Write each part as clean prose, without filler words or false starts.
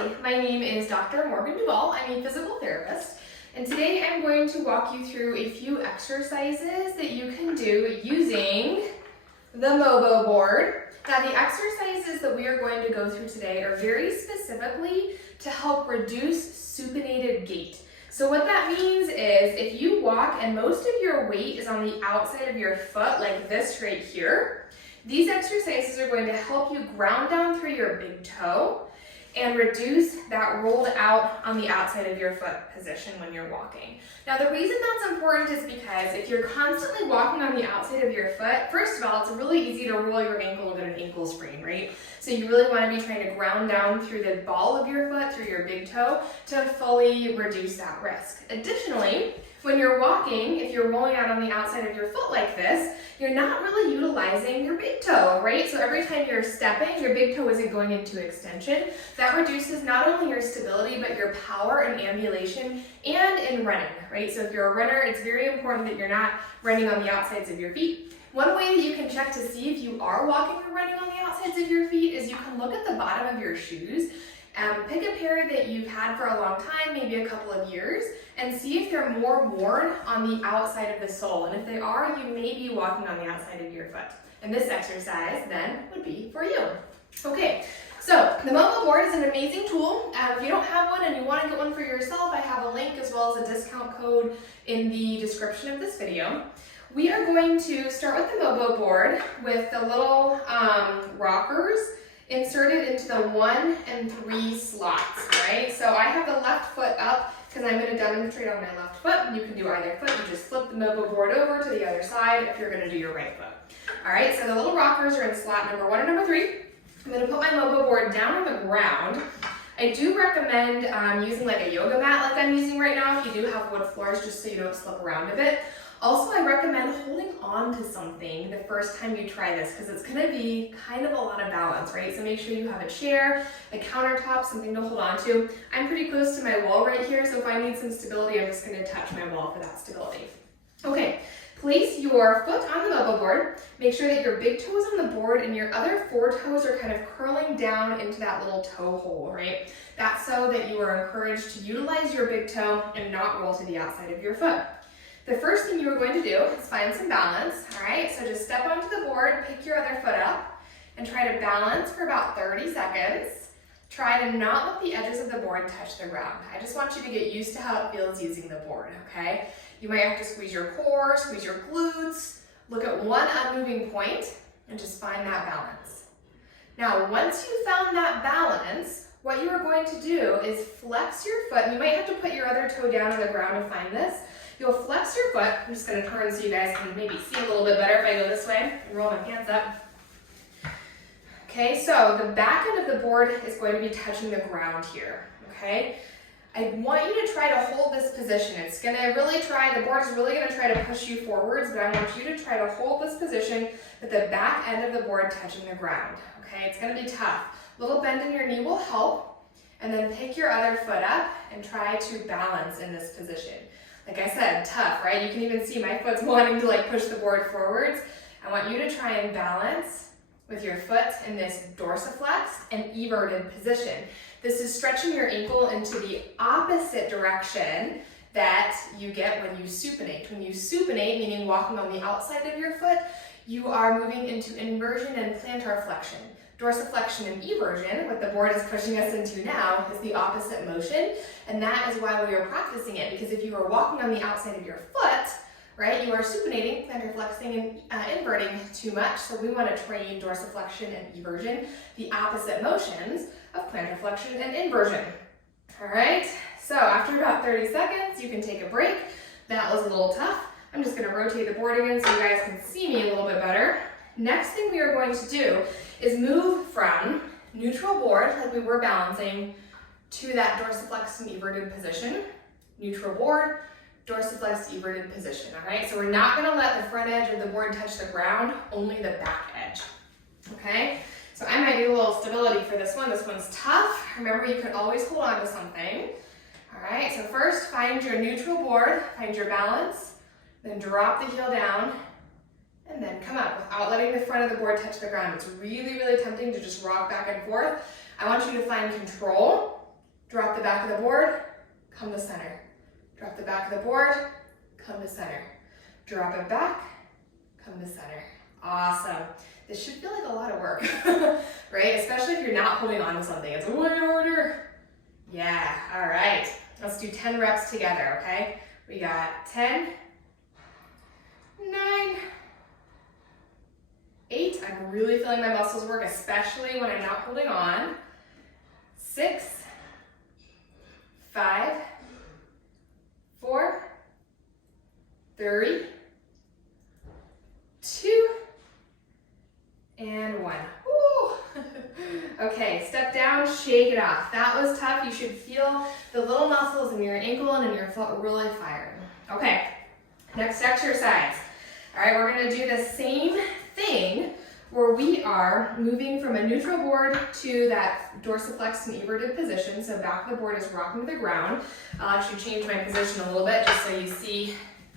Hi, my name is Dr. Morgan Duval. I'm a physical therapist, and today I'm going to walk you through a few exercises that you can do using the Mobo Board. Now, the exercises that we are going to go through today are very specifically to help reduce supinated gait. So what that means is if you walk and most of your weight is on the outside of your foot, like this right here, these exercises are going to help you ground down through your big toe and reduce that rolled out on the outside of your foot position when you're walking. Now, the reason that's important is because if you're constantly walking on the outside of your foot, first of all, it's really easy to roll your ankle and get an ankle sprain, right? So you really want to be trying to ground down through the ball of your foot, through your big toe, to fully reduce that risk. Additionally, when you're walking, if you're rolling out on the outside of your foot like this, you're not really utilizing your big toe, right? So every time you're stepping, your big toe isn't going into extension. That reduces not only your stability, but your power in ambulation and in running, right? So if you're a runner, it's very important that you're not running on the outsides of your feet. One way that you can check to see if you are walking or running on the outsides of your feet is you can look at the bottom of your shoes. Pick a pair that you've had for a long time, maybe a couple of years, and see if they're more worn on the outside of the sole. And if they are, you may be walking on the outside of your foot. And this exercise then would be for you. Okay, so the Mobo Board is an amazing tool. If you don't have one and you want to get one for yourself, I have a link as well as a discount code in the description of this video. We are going to start with the Mobo Board with the little rockers inserted into the 1 and 3 slots, right? So I have the left foot up because I'm going to demonstrate on my left foot. You can do either foot. You just flip the Mobo Board over to the other side if you're going to do your right foot. All right, so the little rockers are in slot number 1 and number 3. I'm going to put my Mobo Board down on the ground. I do recommend using like a yoga mat like I'm using right now if you do have wood floors, just so you don't slip around a bit. Also, I recommend holding on to something the first time you try this because it's going to be kind of a lot of balance, right? So make sure you have a chair, a countertop, something to hold on to. I'm pretty close to my wall right here, so if I need some stability, I'm just going to touch my wall for that stability. Okay, place your foot on the Mobo Board. Make sure that your big toe is on the board and your other 4 toes are kind of curling down into that little toe hole, right? That's so that you are encouraged to utilize your big toe and not roll to the outside of your foot. The first thing you are going to do is find some balance, all right? So just step onto the board, pick your other foot up, and try to balance for about 30 seconds. Try to not let the edges of the board touch the ground. I just want you to get used to how it feels using the board, okay? You might have to squeeze your core, squeeze your glutes, look at one unmoving point, and just find that balance. Now, once you've found that balance, what you are going to do is flex your foot. You might have to put your other toe down on the ground to find this. You'll flex your foot. I'm just going to turn so you guys can maybe see a little bit better if I go this way and roll my pants up. Okay, so the back end of the board is going to be touching the ground here, okay? I want you to try to hold this position. It's going to really try, the board is really going to try to push you forwards, but I want you to try to hold this position with the back end of the board touching the ground, okay? It's going to be tough. A little bend in your knee will help, and then pick your other foot up and try to balance in this position. Like I said, tough, right? You can even see my foot's wanting to like push the board forwards. I want you to try and balance with your foot in this dorsiflexed and everted position. This is stretching your ankle into the opposite direction that you get when you supinate. When you supinate, meaning walking on the outside of your foot, you are moving into inversion and plantar flexion. Dorsiflexion and eversion, what the board is pushing us into now, is the opposite motion, and that is why we are practicing it, because if you are walking on the outside of your foot, right, you are supinating, plantar flexing, and inverting too much, so we want to train dorsiflexion and eversion, the opposite motions of plantar flexion and inversion. All right, so after about 30 seconds, you can take a break. That was a little tough. I'm just going to rotate the board again so you guys can see me a little bit better. Next thing we are going to do is move from neutral board, like we were balancing, to that dorsiflexed and everted position. Neutral board, dorsiflexed, everted position, all right? So we're not gonna let the front edge of the board touch the ground, only the back edge, okay? So I might need a little stability for this one. This one's tough. Remember, you can always hold on to something. All right, so first find your neutral board, find your balance, then drop the heel down, and then come up without letting the front of the board touch the ground. It's really, really tempting to just rock back and forth. I want you to find control drop the back of the board, come to center. Drop the back of the board, come to center. Drop it back, come to center. Awesome. This should feel like a lot of work, right? Especially if you're not holding on to something. It's way harder. Yeah, all right. Let's do 10 reps together, okay? We got 10, 9, 8. I'm really feeling my muscles work, especially when I'm not holding on. 6, 5, 4, 3, 2, and 1. Woo. Okay, step down, shake it off. That was tough. You should feel the little muscles in your ankle and in your foot really firing. Okay, next exercise. All right, we're gonna do the same thing where we are moving from a neutral board to that dorsiflexed and everted position. So back of the board is rocking to the ground. I'll actually change my position a little bit just so you see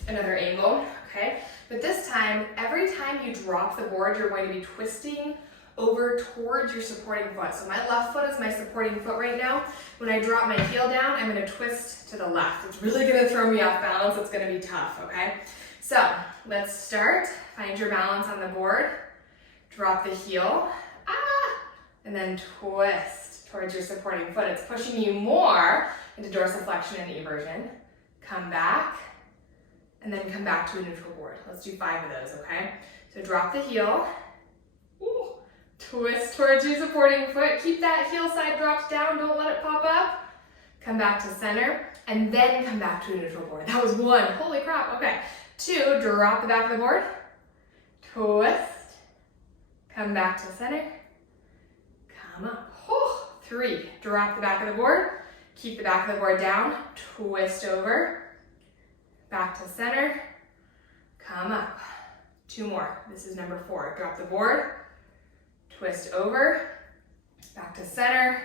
another angle, okay? But this time, every time you drop the board, you're going to be twisting over towards your supporting foot. So my left foot is my supporting foot right now. When I drop my heel down, I'm gonna twist to the left. It's really gonna throw me off balance. It's gonna be tough, okay? So let's start. Find your balance on the board. Drop the heel, and then twist towards your supporting foot. It's pushing you more into dorsiflexion and eversion. Come back, and then come back to a neutral board. Let's do 5 of those, okay? So drop the heel, twist towards your supporting foot. Keep that heel side dropped down, don't let it pop up. Come back to center, and then come back to a neutral board. That was 1, holy crap, okay. 2, drop the back of the board, twist, come back to center, come up. 3, drop the back of the board, keep the back of the board down, twist over, back to center, come up. 2 more, this is number 4. Drop the board, twist over, back to center,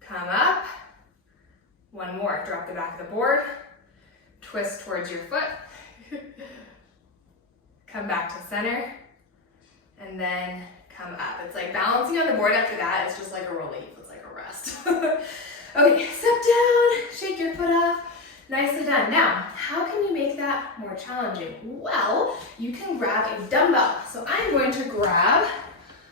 come up. 1 more, drop the back of the board, twist towards your foot, come back to center, and then come up. It's like balancing on the board after that is just like a relief. It's like a rest. Okay, step down, shake your foot off. Nicely done. Now, how can you make that more challenging? Well, you can grab a dumbbell. So I'm going to grab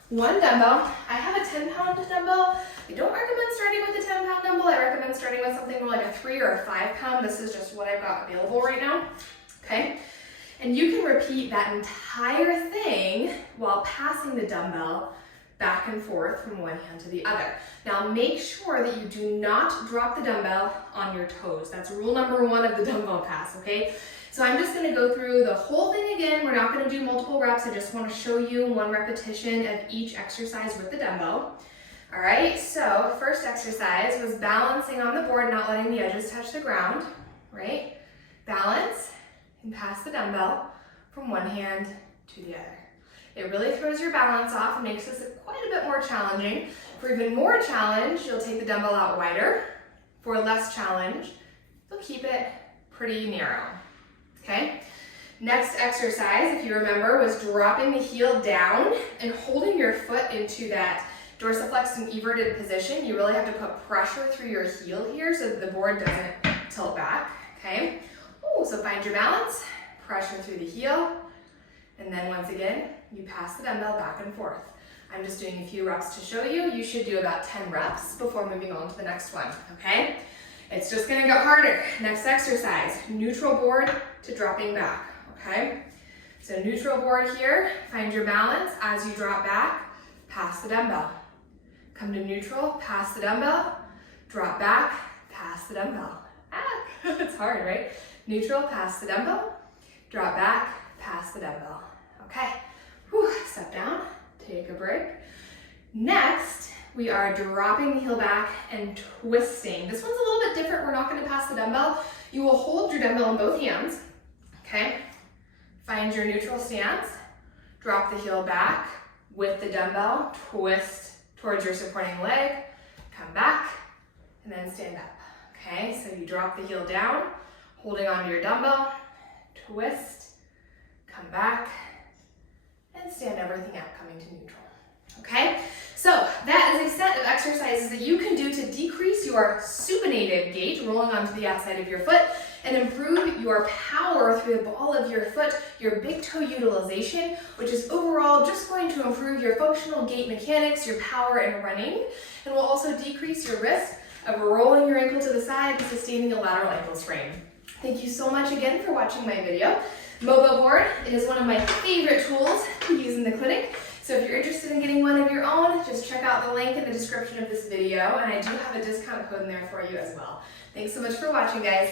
1 dumbbell. I have a 10-pound dumbbell. I don't recommend starting with a 10-pound dumbbell. I recommend starting with something more like a 3 or a 5-pound. This is just what I've got available right now. Okay? And you can repeat that entire thing while passing the dumbbell back and forth from one hand to the other. Now make sure that you do not drop the dumbbell on your toes. That's rule number 1 of the dumbbell pass, okay? So I'm just gonna go through the whole thing again. We're not gonna do multiple reps. I just wanna show you 1 repetition of each exercise with the dumbbell. All right, so first exercise was balancing on the board, not letting the edges touch the ground, right? Balance and pass the dumbbell from one hand to the other. It really throws your balance off and makes this quite a bit more challenging. For even more challenge, you'll take the dumbbell out wider. For less challenge, you'll keep it pretty narrow, okay? Next exercise, if you remember, was dropping the heel down and holding your foot into that dorsiflexed and everted position. You really have to put pressure through your heel here so that the board doesn't tilt back, okay? Ooh, so find your balance, pressure through the heel, and then once again, you pass the dumbbell back and forth. I'm just doing a few reps to show you. You should do about 10 reps before moving on to the next one, okay? It's just gonna get harder. Next exercise, neutral board to dropping back, okay? So neutral board here, find your balance. As you drop back, pass the dumbbell. Come to neutral, pass the dumbbell, drop back, pass the dumbbell. It's hard, right? Neutral, pass the dumbbell, drop back, pass the dumbbell. Okay, whew, step down, take a break. Next, we are dropping the heel back and twisting. This one's a little bit different. We're not gonna pass the dumbbell. You will hold your dumbbell in both hands, okay? Find your neutral stance, drop the heel back with the dumbbell, twist towards your supporting leg, come back, and then stand up, okay? So you drop the heel down, holding onto your dumbbell, twist, come back, and stand everything up, coming to neutral, okay? So that is a set of exercises that you can do to decrease your your supinated gait, rolling onto the outside of your foot, and improve your power through the ball of your foot, your big toe utilization, which is overall just going to improve your functional gait mechanics, your power in running, and will also decrease your risk of rolling your ankle to the side and sustaining a lateral ankle sprain. Thank you so much again for watching my video. Mobo Board is one of my favorite tools to use in the clinic. So if you're interested in getting one of your own, just check out the link in the description of this video, and I do have a discount code in there for you as well. Thanks so much for watching, guys.